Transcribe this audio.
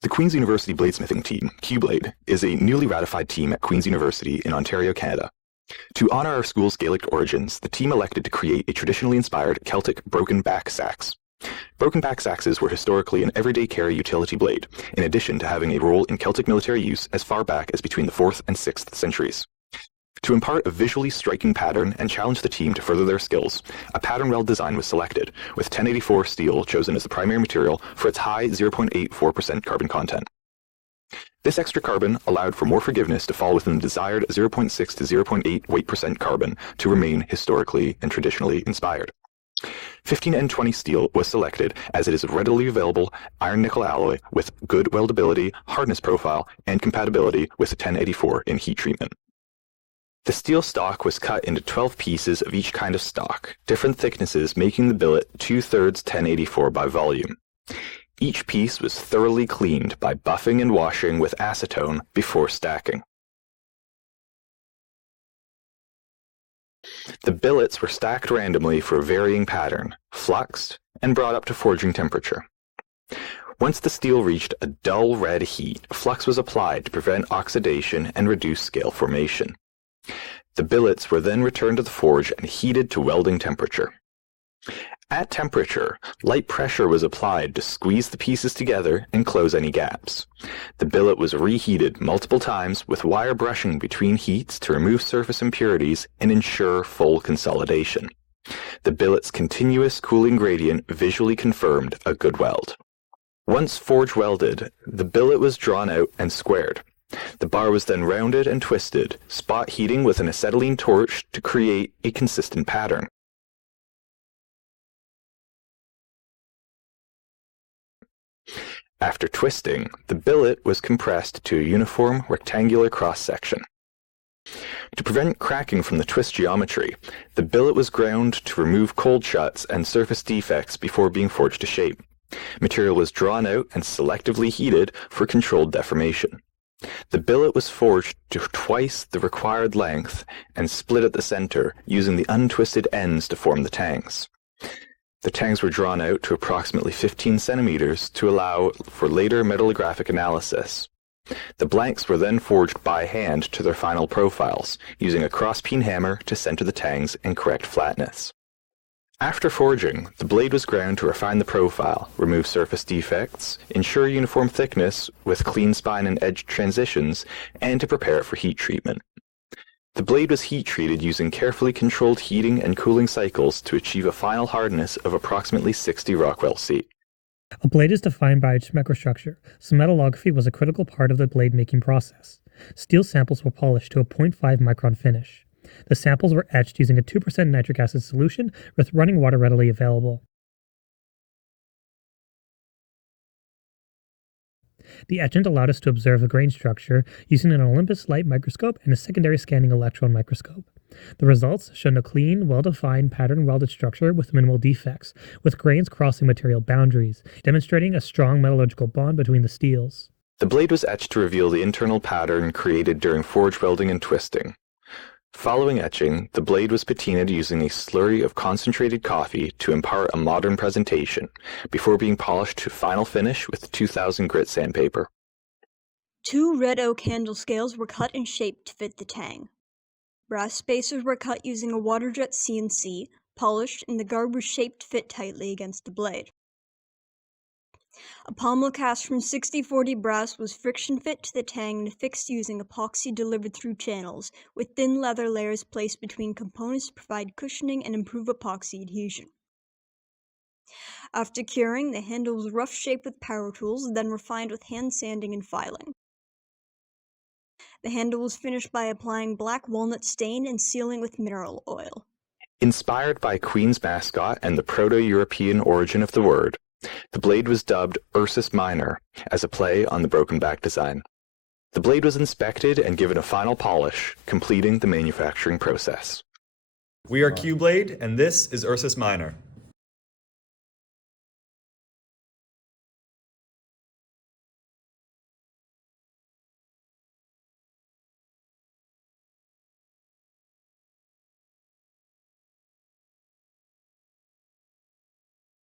The Queen's University Bladesmithing team, Q-Blade, is a newly ratified team at Queen's University in Ontario, Canada. To honor our school's Gaelic origins, the team elected to create a traditionally inspired Celtic broken back sax. Broken back saxes were historically an everyday carry utility blade, in addition to having a role in Celtic military use as far back as between the 4th and 6th centuries. To impart a visually striking pattern and challenge the team to further their skills, a pattern weld design was selected, with 1084 steel chosen as the primary material for its high 0.84% carbon content. This extra carbon allowed for more forgiveness to fall within the desired 0.6 to 0.8 weight% carbon to remain historically and traditionally inspired. 15N20 steel was selected as it is a readily available iron-nickel alloy with good weldability, hardness profile, and compatibility with 1084 in heat treatment. The steel stock was cut into 12 pieces of each kind of stock, different thicknesses making the billet 2/3 1084 by volume. Each piece was thoroughly cleaned by buffing and washing with acetone before stacking. The billets were stacked randomly for a varying pattern, fluxed, and brought up to forging temperature. Once the steel reached a dull red heat, flux was applied to prevent oxidation and reduce scale formation. The billets were then returned to the forge and heated to welding temperature. At temperature, light pressure was applied to squeeze the pieces together and close any gaps. The billet was reheated multiple times with wire brushing between heats to remove surface impurities and ensure full consolidation. The billet's continuous cooling gradient visually confirmed a good weld. Once forge welded, the billet was drawn out and squared. The bar was then rounded and twisted, spot heating with an acetylene torch to create a consistent pattern. After twisting, the billet was compressed to a uniform rectangular cross-section. To prevent cracking from the twist geometry, the billet was ground to remove cold shuts and surface defects before being forged to shape. Material was drawn out and selectively heated for controlled deformation. The billet was forged to twice the required length and split at the center, using the untwisted ends to form the tangs. The tangs were drawn out to approximately 15 centimeters to allow for later metallographic analysis. The blanks were then forged by hand to their final profiles, using a cross-peen hammer to center the tangs and correct flatness. After forging, the blade was ground to refine the profile, remove surface defects, ensure uniform thickness with clean spine and edge transitions, and to prepare it for heat treatment. The blade was heat treated using carefully controlled heating and cooling cycles to achieve a final hardness of approximately 60 Rockwell C. A blade is defined by its microstructure, so metallography was a critical part of the blade making process. Steel samples were polished to a 0.5 micron finish. The samples were etched using a 2% nitric acid solution with running water readily available. The etchant allowed us to observe the grain structure using an Olympus light microscope and a secondary scanning electron microscope. The results showed a clean, well-defined pattern welded structure with minimal defects, with grains crossing material boundaries, demonstrating a strong metallurgical bond between the steels. The blade was etched to reveal the internal pattern created during forge welding and twisting. Following etching, the blade was patinaed using a slurry of concentrated coffee to impart a modern presentation, before being polished to final finish with 2000 grit sandpaper. 2 red oak handle scales were cut and shaped to fit the tang. Brass spacers were cut using a water jet CNC, polished, and the guard was shaped to fit tightly against the blade. A pommel cast from 6040 brass was friction fit to the tang and fixed using epoxy delivered through channels, with thin leather layers placed between components to provide cushioning and improve epoxy adhesion. After curing, the handle was rough shaped with power tools, then refined with hand sanding and filing. The handle was finished by applying black walnut stain and sealing with mineral oil. Inspired by Queen's mascot and the Proto-European origin of the word, the blade was dubbed Ursus Minor as a play on the broken back design. The blade was inspected and given a final polish, completing the manufacturing process. We are Q-Blade, and this is Ursus Minor.